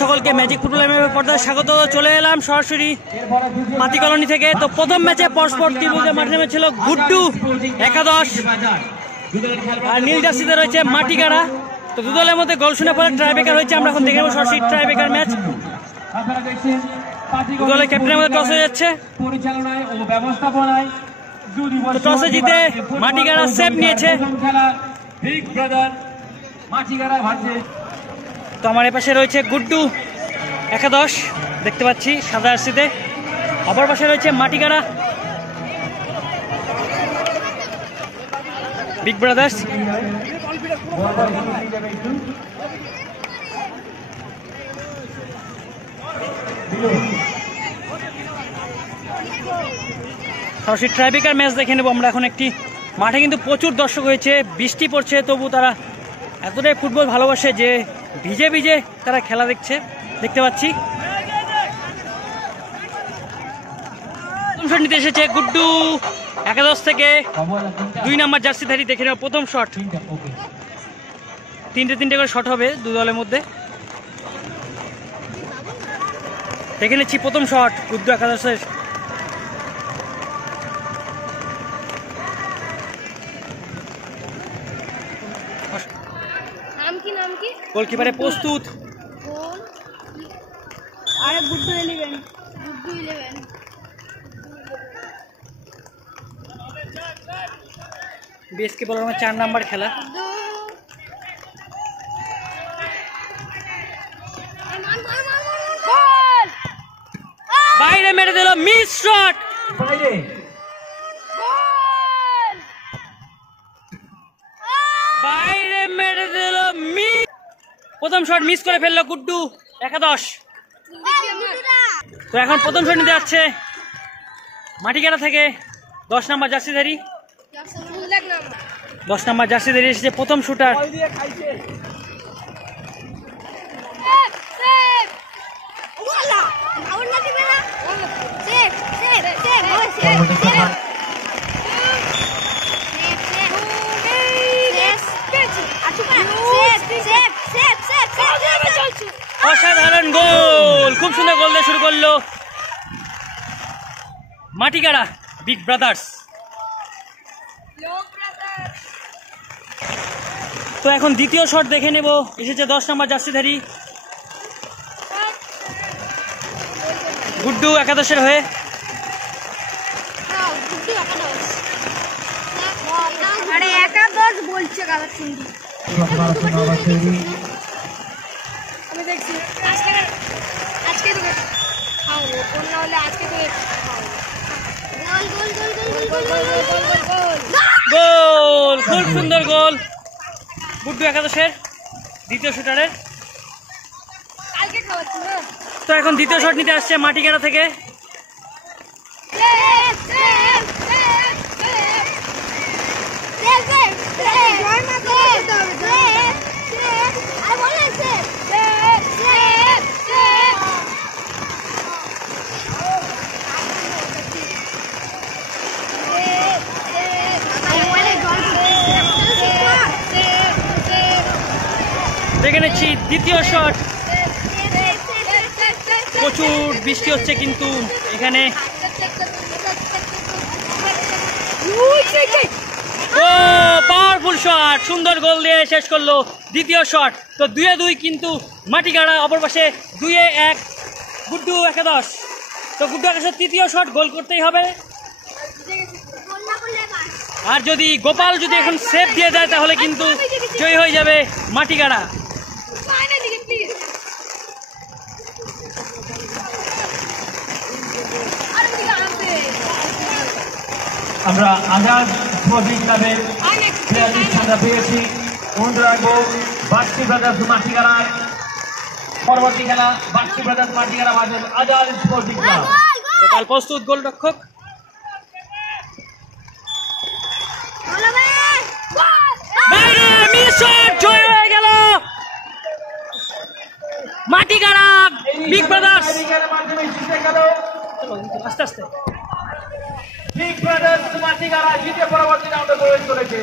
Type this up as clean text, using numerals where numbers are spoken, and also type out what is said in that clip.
সকলকে magic football পর্দায় স্বাগত। চলে এলাম সরাসরি পাতি কলোনি থেকে। তো প্রথম ম্যাচে পরস্পর ত্রিভুজে মাঠে নেমেছিল গুড্ডু একাদশ আর নীল জার্সিতে রয়েছে মাটিগাড়া। তো দু দলের মধ্যে গোল শুনে পরে ট্রাইব্রেকার হয়েছে। আমরা এখন দেখে নেব সরাসরি ট্রাইব্রেকার ম্যাচ। দু দলের ক্যাপ্টেনের মধ্যে টস হয়ে যাচ্ছে। টসে জিতে মাটিগাড়া সেভ নিয়েছে। তো আমার এপাশে রয়েছে গুড্ডু একাদশ, দেখতে পাচ্ছি সাদা জার্সিতে। অপর পাশে রয়েছে মাটিগাড়া বিগ ব্রাদার্স। সরাসরি ট্রাইব্রেকার ম্যাচ দেখে নেবো আমরা এখন। একটি মাঠে কিন্তু প্রচুর দর্শক হয়েছে, বৃষ্টি পড়ছে, তবু তারা এতটাই ফুটবল ভালোবাসে যে ভিজে ভিজে তারা খেলা দেখতে পাচ্ছি। শট নিতে এসেছে গুড্ডু একাদশ থেকে 2 নম্বর জার্সিধারী। দেখে নেব প্রথম শট। তিনটে করে শট হবে দু দলের মধ্যে। দেখে নিচ্ছি প্রথম শট গুড্ডু একাদশের। গোলকিপারে প্রস্তুত। বিএসকে বলার 4 নাম্বার খেলা। বাইরে মেরে দিল, মিস শট। বাইরে বাইরে মেরে দিল, মিস। প্রথম শট মিস করে ফেললো গুড্ডু একাদশ। তো এখন প্রথম শট নিতে যাচ্ছে মাটিগাড়া থেকে 10 নম্বর জার্সিধারী। 10 নম্বর জার্সিধারী এসেছে প্রথম শুটার। অসাধারণ গোল, খুব সুন্দর গোল দিয়ে শুরু করলো মাটিগাড়া বিগ ব্রাদার্স। তো এখন দ্বিতীয় শট দেখে নেব। এসেছে 10 নম্বর জার্সিধারী গুড্ডু একাদশের হয়ে। গোল, খুব সুন্দর গোল গুড্ডু একাদশের দ্বিতীয় শুটারের। তো এখন দ্বিতীয় শট নিতে আসছে মাটিগাড়া থেকে। দেখে নিচ্ছি দ্বিতীয় শট। প্রচুর বৃষ্টি হচ্ছে কিন্তু এখানে। ও পাওয়ারফুল শট, সুন্দর গোল দিয়ে শেষ করলো দ্বিতীয় শট। তো 2-2 কিন্তু মাটিগাড়া। অপর পাশে 2-1 গুড্ডু একাদশ। তো গুড্ডু একাদশের তৃতীয় শট গোল করতেই হবে। আর যদি গোপাল এখন সেভ দিয়ে দেয় তাহলে কিন্তু জয় হয়ে যাবে মাটিগাড়া। আমরা আজাদ স্পোর্টিং ক্লাবের প্লেয়ার লিস্ট আমরা পেয়েছি। অনুরোধ রাখবো বাক্সি ব্রাদার্স মাটিগাড়ার পরবর্তী খেলা Bakshi brothers Matigara versus Azad sporting club. Gopal প্রস্তুত, গোলরক্ষক। বাইরে মিস শট, জয় হয়ে মাটিগাড়া বিগ ব্রাদার্স মাধ্যমে জিতে গেল। আস্তে আস্তে বিগ ব্রাদার্স মাটিগাড়া জিতে পরবর্তী রাউন্ডে প্রবেশ করেছে।